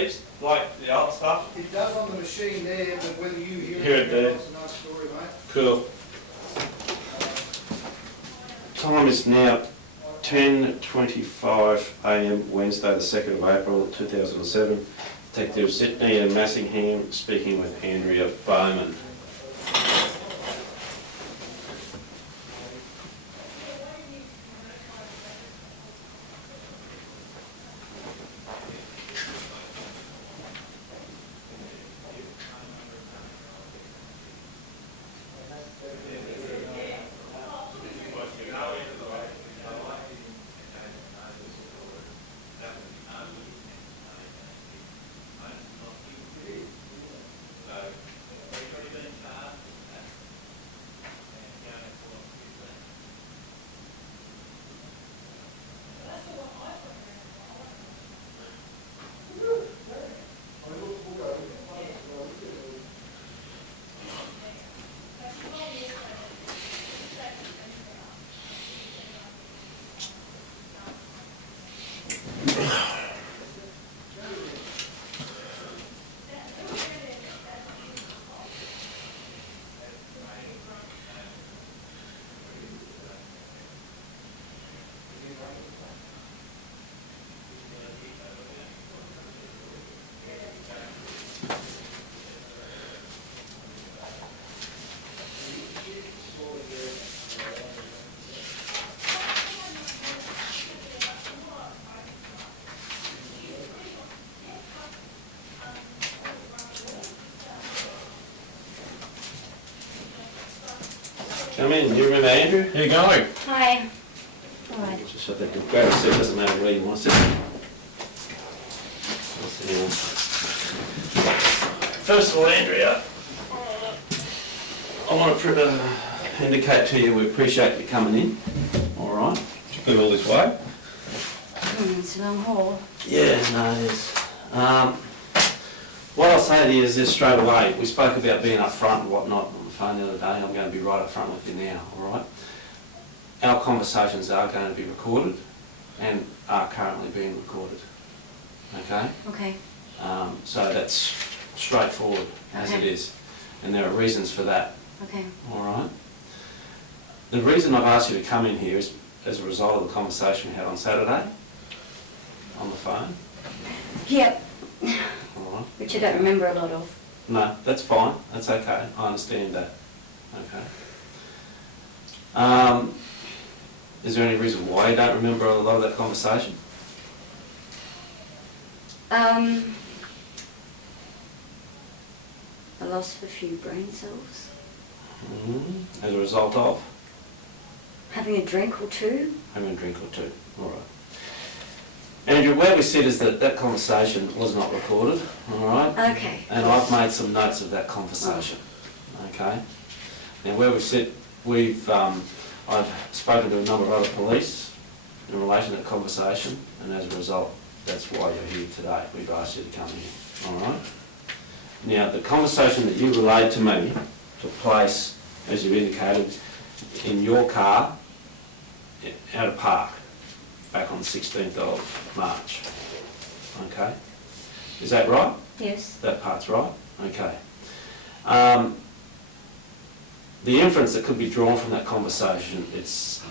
beeps like the old stuff? It does on the machine there, but whether you hear Hear it there. that's another story, mate. Cool. Time is now 10:25 a.m. Wednesday, the 2nd of April 2007. Detective Sydney and Massingham speaking with Andrea Bowman. Come in, do you remember Andrew? How you going? Hi. All right. Just shut that door. Grab a seat, doesn't matter where you want to sit. First of all, Andrea, I want to indicate to you we appreciate you coming in, all right? Did you go all this way? It's a long haul. Yeah, no, it is. What I'll say to you is this straight away. We spoke about being up front and whatnot on the phone the other day. I'm going to be right up front with you now, all right? Our conversations are going to be recorded and are currently being recorded, okay? Okay. So that's straightforward as it is, and there are reasons for that, Okay. all right? The reason I've asked you to come in here is as a result of the conversation we had on Saturday on the phone, Yep. all right? Which I don't remember a lot of. No, that's fine. That's okay. I understand that. Okay. Is there any reason why you don't remember a lot of that conversation? I lost a few brain cells. As a result of Having a drink or two. having a drink or two. All right. Andrew, where we sit is that conversation was not recorded. All right. Okay. And I've made some notes of that conversation. Okay. Now where we sit, I've spoken to a number of other police in relation to that conversation, and as a result, that's why you're here today. We've asked you to come here. All right. Now the conversation that you relayed to me took place, as you indicated, in your car at a park back on the 16th of March. Okay. Is that right? Yes. That part's right? Okay. The inference that could be drawn from that conversation, it's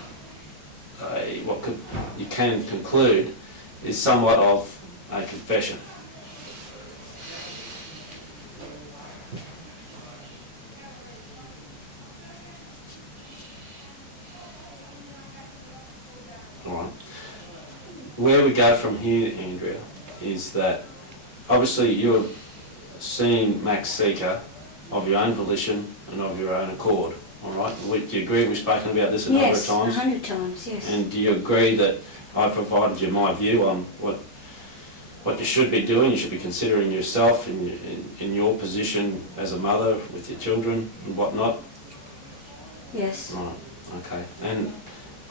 you can conclude is somewhat of a confession. All right. Where we go from here, Andrea, is that obviously you're seeing Max Sica of your own volition and of your own accord, all right? Do you agree we've spoken about this a number of Yes, times? 100 times, yes. And do you agree that I provided you my view on what you should be doing? You should be considering yourself in your position as a mother with your children and whatnot? Yes. Right, okay. And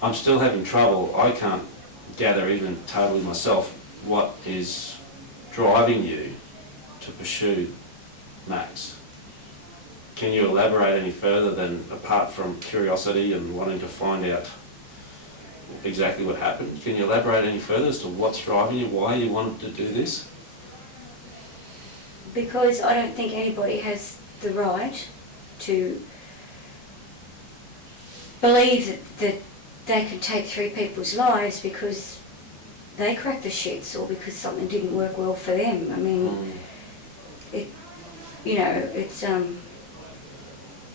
I'm still having trouble. I can't gather even totally myself what is driving you to pursue Max. Can you elaborate any further than apart from curiosity and wanting to find out exactly what happened? Can you elaborate any further as to what's driving you, why you wanted to do this? Because I don't think anybody has the right to believe that they can take 3 people's lives because they cracked the shits or because something didn't work well for them. I mean, it's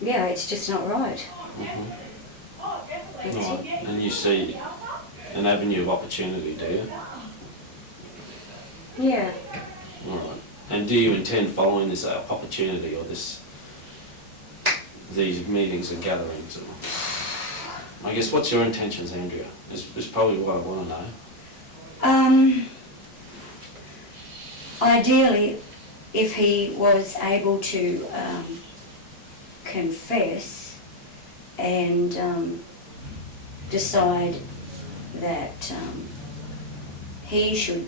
it's just not right. That's Right. it. And you see an avenue of opportunity, do you? Yeah. All right. And do you intend following this opportunity or these meetings and gatherings? I guess, what's your intentions, Andrea? Is probably what I want to know. Ideally, if he was able to confess and decide that he should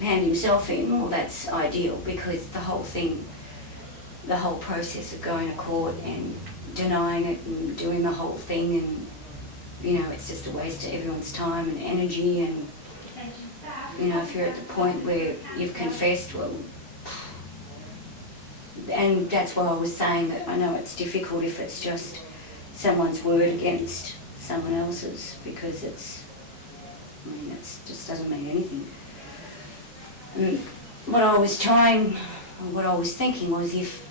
hand himself in, well, that's ideal, because the whole process of going to court and denying it and doing the whole thing, and it's just a waste of everyone's time and energy. And if you're at the point where you've confessed, well, and that's why I was saying that I know it's difficult if it's just someone's word against someone else's, because it just doesn't mean anything. And what I was thinking was if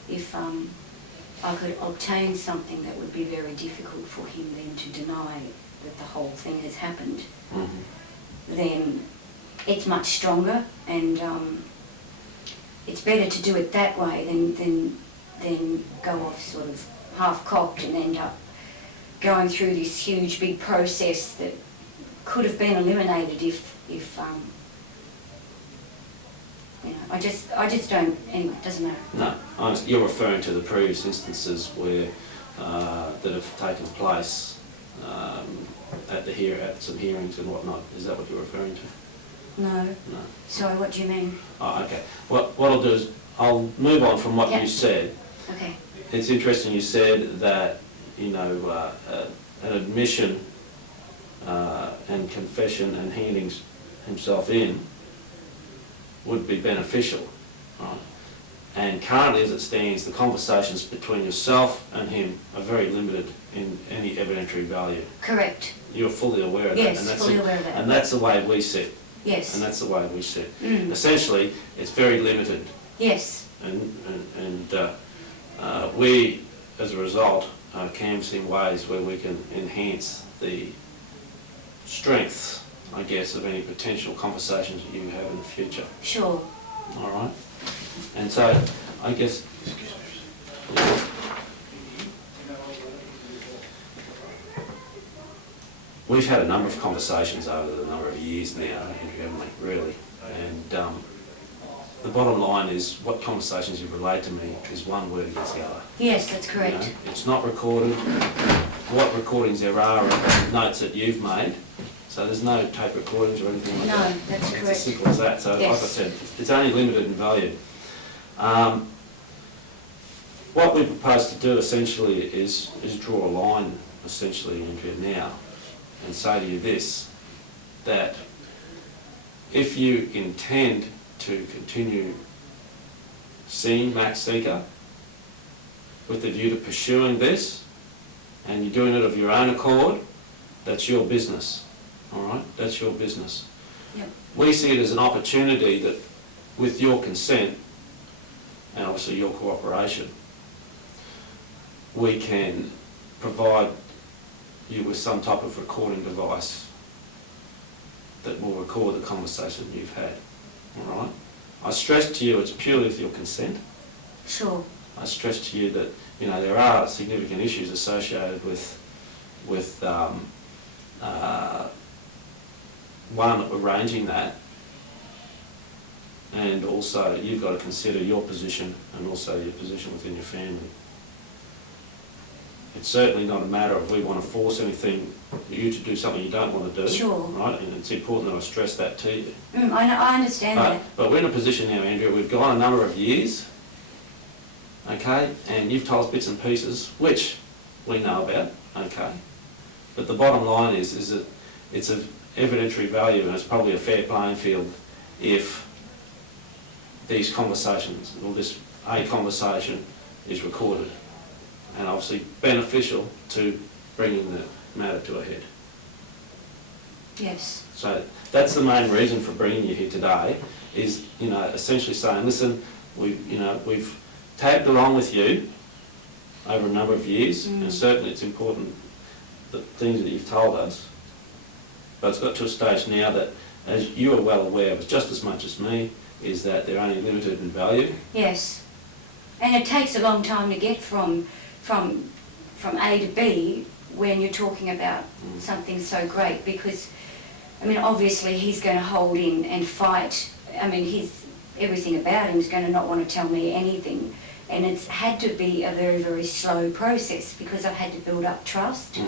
I could obtain something that would be very difficult for him then to deny that the whole thing has happened, then it's much stronger, and it's better to do it that way than go off sort of half-cocked and end up going through this huge big process that could have been eliminated if I just don't. Anyway, it doesn't matter. No, you're referring to the previous instances where that have taken place at some hearings and whatnot. Is that what you're referring to? No. No. Sorry, what do you mean? Oh, okay. What I'll do is I'll move on from what you said. Okay. It's interesting you said that an admission and confession and handing himself in would be beneficial, right? And currently, as it stands, the conversations between yourself and him are very limited in any evidentiary value. Correct. You're fully aware of Yes, that, and fully aware of that. And that's the way we sit. Yes. And that's the way we sit. Essentially, it's very limited. Yes. And we, as a result, are canvassing ways where we can enhance the strength, I guess, of any potential conversations that you have in the future. Sure. All right? And so, I guess... We've had a number of conversations over the number of years now, haven't we, really? And the bottom line is, what conversations you've relayed to me is one word against the other. Yes, that's correct. It's not recorded. What recordings there are notes that you've made. So there's no tape recordings or anything like that. No, that's correct. It's as simple as that. So, yes. Like I said, it's only limited in value. What we propose to do essentially is draw a line, essentially, Andrea, now, and say to you this, that if you intend to continue seeing Matt Sica with the view to pursuing this, and you're doing it of your own accord, that's your business. All right, that's your business. Yep. We see it as an opportunity that, with your consent and obviously your cooperation, we can provide you with some type of recording device that will record the conversation you've had. All right. I stress to you it's purely with your consent. Sure. I stress to you that there are significant issues associated with one, arranging that, and also you've got to consider your position and also your position within your family. It's certainly not a matter of we want to force anything, you to do something you don't want to do. Sure. Right, and it's important that I stress that to you. I understand that. But we're in a position now, Andrea, we've gone a number of years, okay, and you've told us bits and pieces, which we know about, okay, but the bottom line is that it's of evidentiary value, and it's probably a fair playing field if these conversations, or a conversation is recorded, and obviously beneficial to bringing the matter to a head. Yes. So that's the main reason for bringing you here today, is, you know, essentially saying, listen, we've tagged along with you over a number of years, and certainly it's important, the things that you've told us, but it's got to a stage now that, as you are well aware of just as much as me, is that they're only limited in value. Yes. And it takes a long time to get from A to B when you're talking about something so great, because, I mean, obviously he's going to hold in and fight. I mean, everything about him is going to not want to tell me anything. And it's had to be a very, very slow process, because I've had to build up trust.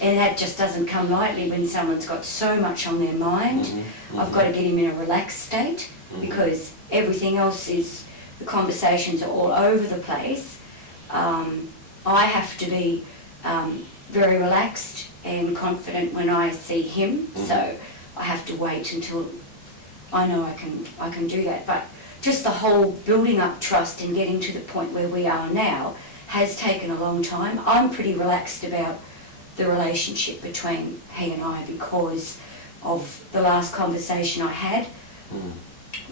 And that just doesn't come lightly when someone's got so much on their mind. I've got to get him in a relaxed state, because everything else is, the conversations are all over the place. I have to be very relaxed and confident when I see him, so I have to wait until I know I can do that. But just the whole building up trust and getting to the point where we are now has taken a long time. I'm pretty relaxed about the relationship between he and I because of the last conversation I had.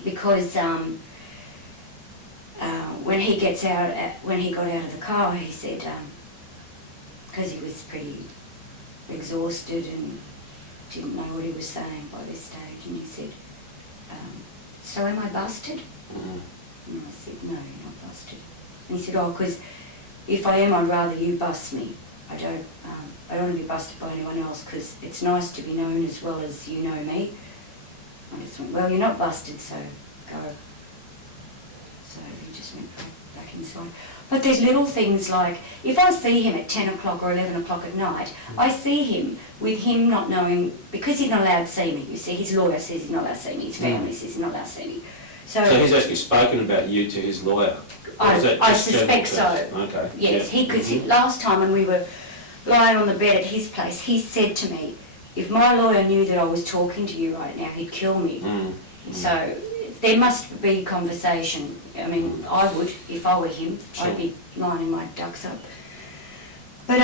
Because when he got out of the car, he said, because he was pretty exhausted and didn't know what he was saying by this stage, and he said, so am I busted? And I said, no, you're not busted. And he said, oh, because if I am, I'd rather you bust me. I don't want to be busted by anyone else, because it's nice to be known as well as you know me. I just went, well, you're not busted, so go. So he just went back inside. But there's little things like, if I see him at 10 o'clock or 11 o'clock at night, I see him with him not knowing, because he's not allowed to see me, you see, his lawyer says he's not allowed to see me, his family says he's not allowed to see me. So he's actually spoken about you to his lawyer? I suspect so. Okay. Yes, yeah. because last time when we were lying on the bed at his place, he said to me, if my lawyer knew that I was talking to you right now, he'd kill me. So there must be conversation. I mean, I would, if I were him, Sure. I'd be lining my ducks up. But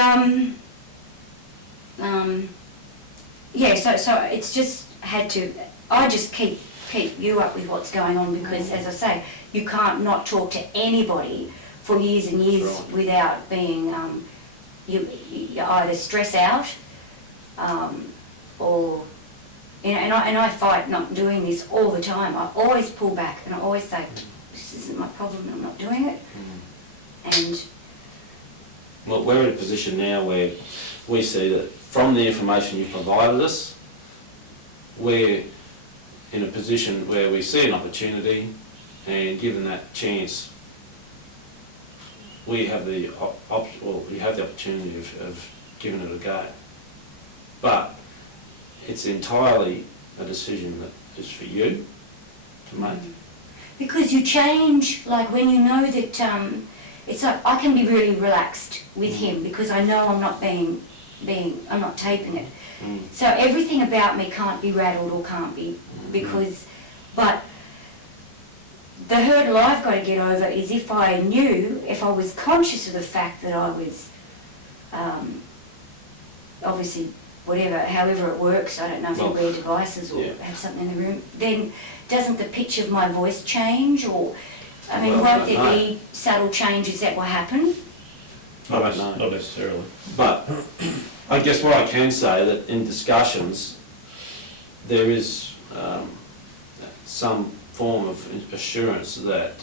yeah, so it's just had to, I just keep you up with what's going on, because as I say, you can't not talk to anybody for years and years Right. without being, you either stress out or, you know, and I fight not doing this all the time. I always pull back and I always say, this isn't my problem, I'm not doing it. And Well, we're in a position now where we see that from the information you provided us, we're in a position where we see an opportunity, and given that chance, we have the opportunity of giving it a go. But it's entirely a decision that is for you to make. because you change, like when you know that, it's like I can be really relaxed with him because I know I'm not I'm not taping it. So everything about me can't be rattled or can't be, because, but the hurdle I've got to get over is if I was conscious of the fact that I was, obviously, however it works, I don't know if you wear devices or have something in the room, then doesn't the pitch of my voice change, or, I mean, won't there be subtle changes that will happen? I don't know. Not necessarily. But I guess what I can say, that in discussions, there is some form of assurance that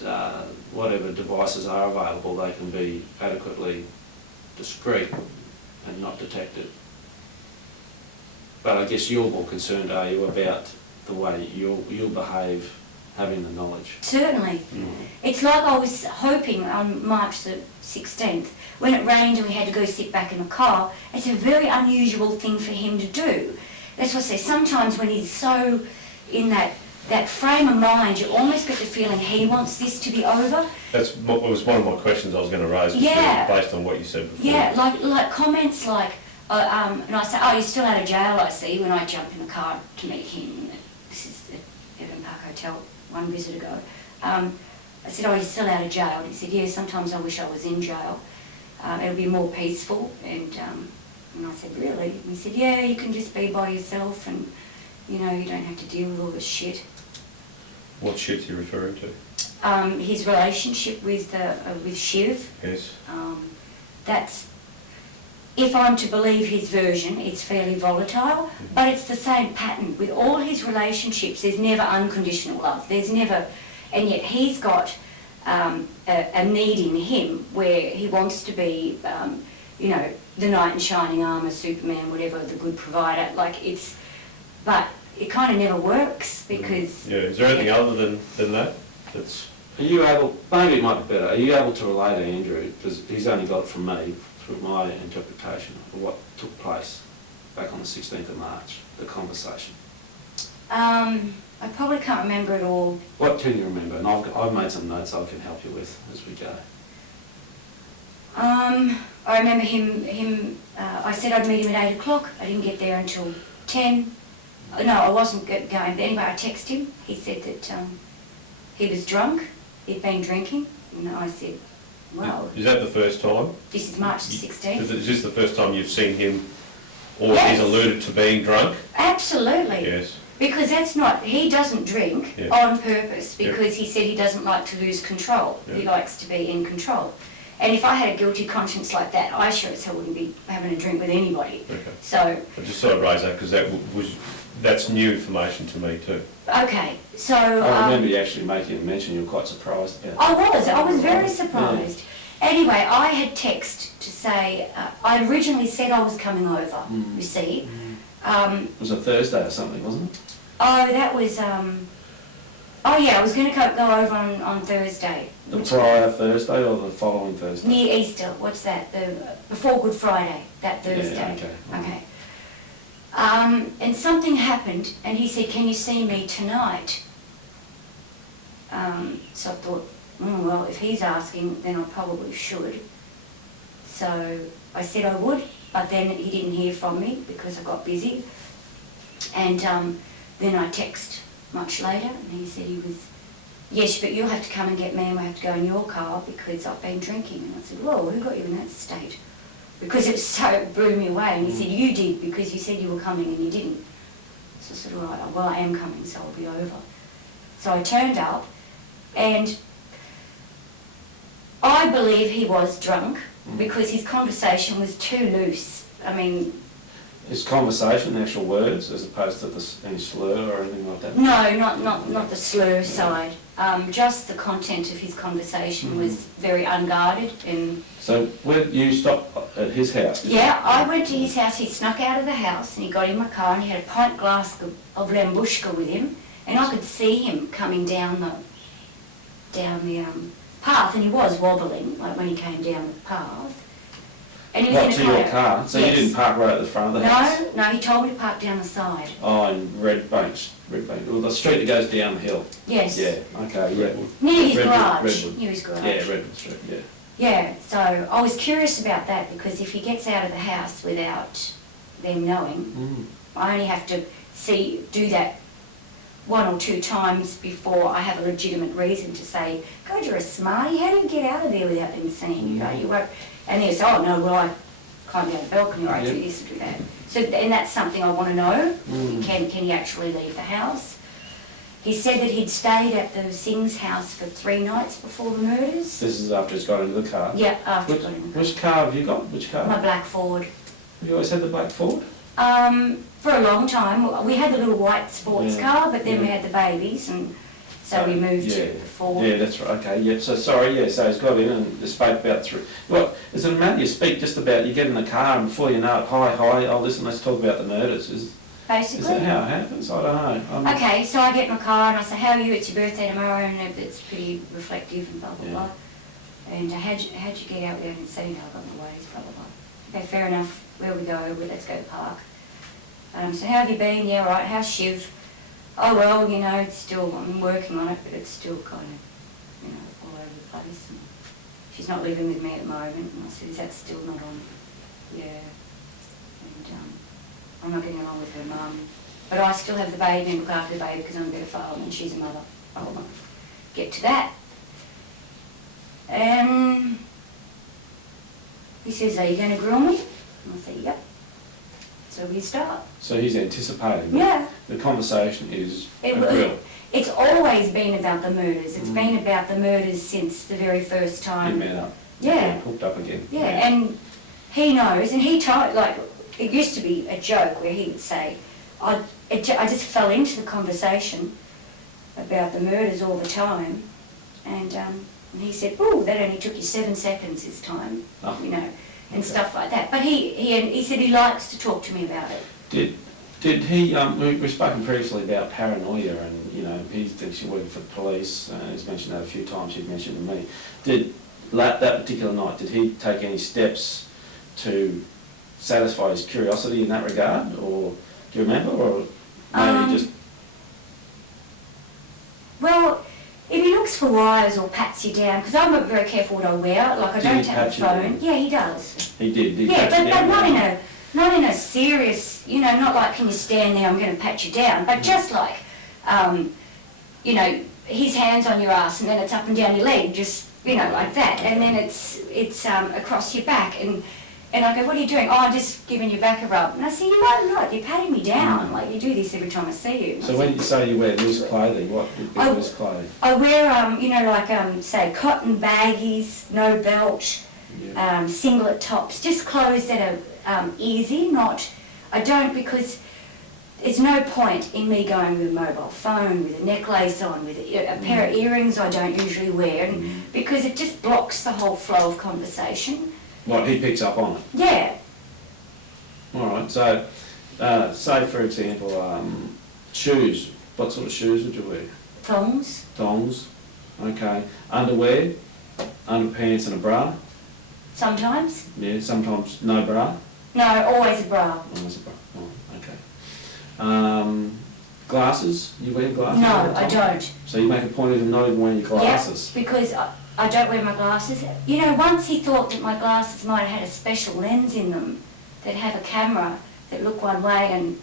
whatever devices are available, they can be adequately discreet and not detected. But I guess you're more concerned, are you, about the way you'll behave having the knowledge? Certainly. It's like I was hoping on March the 16th, when it rained and we had to go sit back in the car. It's a very unusual thing for him to do. That's what I say, sometimes when he's so in that frame of mind, you almost get the feeling he wants this to be over. That's what was one of my questions I was going to raise, based on what you said before. Yeah, like comments like, and I say, oh, you're still out of jail, I see, when I jump in the car to meet him. This is the Evan Park Hotel one visit ago. I said, oh, you're still out of jail? He said, yeah, sometimes I wish I was in jail. It'll be more peaceful. And I said, really? And he said, yeah, you can just be by yourself and, you know, you don't have to deal with all this shit. What shit's he referring to? His relationship with Shiv. Yes. That's, if I'm to believe his version, it's fairly volatile, but it's the same pattern. With all his relationships, there's never unconditional love. There's never, and yet he's got a need in him where he wants to be, you know, the knight in shining armour, Superman, whatever, the good provider. Like it's, but it kind of never works because... Yeah, is there anything other than that? That's... Are you able, maybe it might be better, are you able to relate to Andrew, because he's only got it from me, through my interpretation of what took place back on the 16th of March, the conversation? I probably can't remember it all. What can you remember? And I've made some notes I can help you with as we go. I remember him I said I'd meet him at 8 o'clock. I didn't get there until 10. No, I wasn't going. But anyway, I texted him. He said that he was drunk. He'd been drinking. And I said, well... Is that the first time? This is March the 16th. Is this the first time you've seen him, or Yes. he's alluded to being drunk? Absolutely. Yes. Because that's not... He doesn't drink Yeah. on purpose because Yeah. he said he doesn't like to lose control. Yeah. He likes to be in control. And if I had a guilty conscience like that, I sure as hell wouldn't be having a drink with anybody. Okay. So... I just thought I'd raise that because that's new information to me too. Okay, so... I remember you actually making a mention, you were quite surprised about that. I was very surprised. Anyway, I had text to say, I originally said I was coming over, you see. It was a Thursday or something, wasn't it? Oh, that was, oh yeah, I was going to go over on Thursday. The prior Thursday or the following Thursday? Near Easter, what's that? Before Good Friday, that Thursday. Yeah, okay. And something happened, and he said, can you see me tonight? So I thought, well, if he's asking, then I probably should. So I said I would, but then he didn't hear from me because I got busy. And then I texted much later, and he said he was, yes, but you'll have to come and get me, and we'll have to go in your car because I've been drinking. And I said, whoa, who got you in that state? Because it blew me away. And he said, you did, because you said you were coming and you didn't. So I said, all right, well, I am coming, so I'll be over. So I turned up, and I believe he was drunk because his conversation was too loose. I mean... His conversation, actual words, as opposed to any slur or anything like that? No, not the slur side. Just the content of his conversation was very unguarded. And so where you stopped at his house? Yeah, I went to his house. He snuck out of the house and he got in my car and he had a pint glass of lambushka with him, and I could see him coming down the path, and he was wobbling like when he came down the path. And he was What, in to a your car? car? So Yes. you didn't park right at the front of the house? No, he told me to park down the side. Oh, in Redbank, well, the street that goes down the hill. Yes. Yeah, okay, yeah. Near his Redwood, garage. Redwood. Near his garage. Yeah, Redwood Street, yeah. Yeah, so I was curious about that because if he gets out of the house without them knowing, I only have to do that 1 or 2 times before I have a legitimate reason to say, God, you're a smarty, how do you get out of there without them seeing you? You won't. And they say, oh no, well I climb down the balcony or I do this or do that. So, and that's something I want to know. Can he actually leave the house? He said that he'd stayed at the Singh's house for 3 nights before the murders. This is after he's got into the car? Yeah, after he got in the car. Which car have you got? Which car? My black Ford. You always had the black Ford? For a long time. We had the little white sports car, but then we had the babies, and so we moved to the Ford. Yeah, that's right, okay, yeah, so sorry, yeah, so he's got in and spoke about 3. What, is it a matter you speak just about, you get in the car and before you know it, hi, oh listen, let's talk about the murders, is Basically. that how it happens? I don't know. Okay, so I get in my car and I say, how are you? It's your birthday tomorrow, and it's pretty reflective and blah, blah, blah. And how'd you get out there and say, no, I've got my ways, blah, blah, blah. Okay, fair enough, where we go, let's go to the park. So how have you been? Yeah, right, how's Shiv? Oh, well, you know, it's still, I'm working on it, but it's still kind of, you know, all over the place. And she's not living with me at the moment. And I said, is that still not on? Yeah. And I'm not getting along with her mum. But I still have the baby and look after the baby because I'm a better father and she's a mother. I'll get to that. He says, are you going to grill me? And I say, yep. So we start. So he's anticipating Yeah. the conversation is It a was- grill. It's always been about the murders. It's been about the murders since the very first You time. met up. Yeah. Hooked up again. Yeah, and he knows, and he told, like, it used to be a joke where he would say, I just fell into the conversation about the murders all the time, and he said, oh, that only took you 7 seconds this time, Oh. you know, and Okay. stuff like that. But he said he likes to talk to me about it. Did he, we've spoken previously about paranoia and, you know, he thinks you're working for the police, he's mentioned that a few times, he's mentioned to me. That particular night, did he take any steps to satisfy his curiosity in that regard, or do you remember, or maybe just... Well, if he looks for wires or pats you down, because I'm very careful what I wear, like I Did don't he take pat the you down? phone. Yeah, he does. He did he Yeah, pat you but down? not in a serious, you know, not like, can you stand there, I'm going to pat you down, but just like, you know, his hand's on your ass and then it's up and down your leg, just, you know, like that, and then it's across your back, and I go, what are you doing? Oh, I'm just giving your back a rub. And I say, you might not, you're patting me down, like you do this every time I see you. So when you say you wear loose clothing, what would be loose clothing? I wear, you know, like, say, cotton baggies, no belt, Yeah. singlet tops, just clothes that are easy, I don't, because there's no point in me going with a mobile phone, with a necklace on, with a pair of earrings I don't usually wear, and because it just blocks the whole flow of conversation. What, he picks up on it? Yeah, All right, so say for example, shoes. What sort of shoes would you wear? thongs, Thongs, okay. Underwear, underpants and a bra. sometimes. Yeah, sometimes no bra. No, always a bra. Always a bra. Oh, okay. Glasses. You wear glasses? all No, the I time? don't. So you make a point of not even wearing your glasses. Yeah, because I don't wear my glasses. You know, once he thought that my glasses might have had a special lens in them that have a camera that look one way, and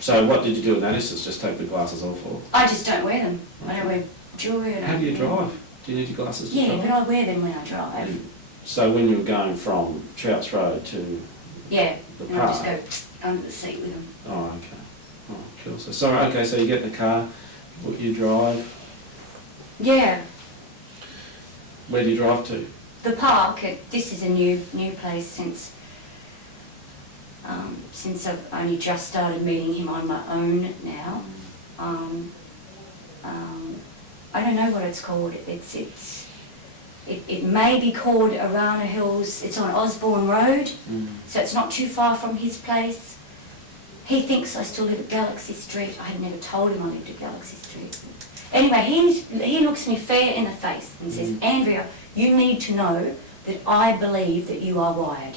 So what did you do in that instance? Just take the glasses off, or I just don't wear them. I don't wear jewellery. I don't how do you wear- drive? Do you need your glasses to Yeah, drive? but I wear them when I drive. So when you were going from Trouts Road to Yeah, the and I just park? go under the seat with them. Oh, okay. Oh, cool. So, sorry, okay, so you get in the car, you drive. Yeah, Where do you drive to? the park. This is a new place since I've only just started meeting him on my own now. I don't know what it's called. It may be called Arana Hills. It's on Osborne Road, so it's not too far from his place. He thinks I still live at Galaxy Street. I had never told him I lived at Galaxy Street. Anyway, he looks me fair in the face and says, Andrea, you need to know that I believe that you are wired.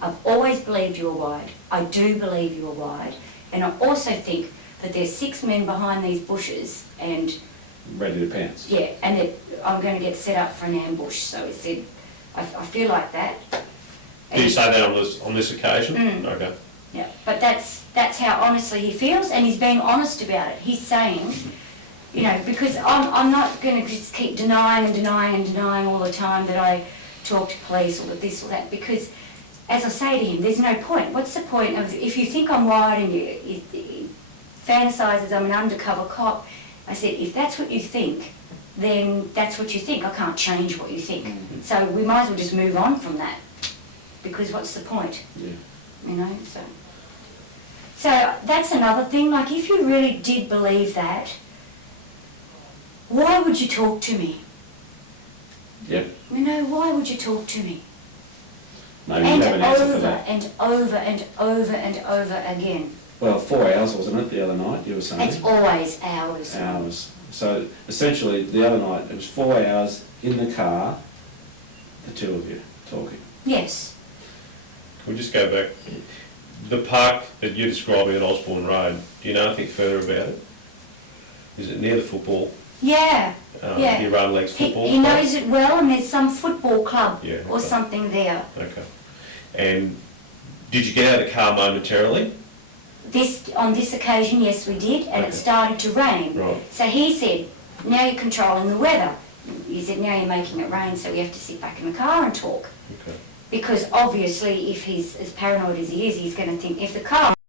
I've always believed you are wired. I do believe you are wired. And I also think that there's 6 men behind these bushes, and Ready to pounce. yeah, and that I'm going to get set up for an ambush. So he said, I feel like that. Did you say that on this occasion? Okay. Yeah, but that's how honestly he feels, and he's being honest about it. He's saying, you know, because I'm not going to just keep denying all the time that I talk to police or that this or that, because as I say to him, there's no point. What's the point of, if you think I'm wired and you fantasise as I'm an undercover cop, I said, if that's what you think, then that's what you think. I can't change what you think. So we might as well just move on from that, because what's the point? Yeah. You know, so that's another thing. Like, if you really did believe that, why would you talk to me? Yep. You know, why would you talk to me? Maybe you And have an answer for over that. and over and over and over again. Well, 4 hours, wasn't it, the other night, you were saying? It's always hours. Hours. So essentially, the other night, it was 4 hours in the car, the two of you talking. Yes. Can we just go back? The park that you're describing at Osborne Road, do you know anything further about it? Is it near the football? Yeah. Yeah. Near Run Legs football He club? knows it well, and there's some football club Yeah, or okay. something there. Okay. And did you get out of the car momentarily? On this occasion, yes, we did, and it Okay. started to rain. Right. So he said, now you're controlling the weather. He said, now you're making it rain, so we have to sit back in the car and talk. Okay. Because obviously, if he's as paranoid as he is, he's going to think, if the car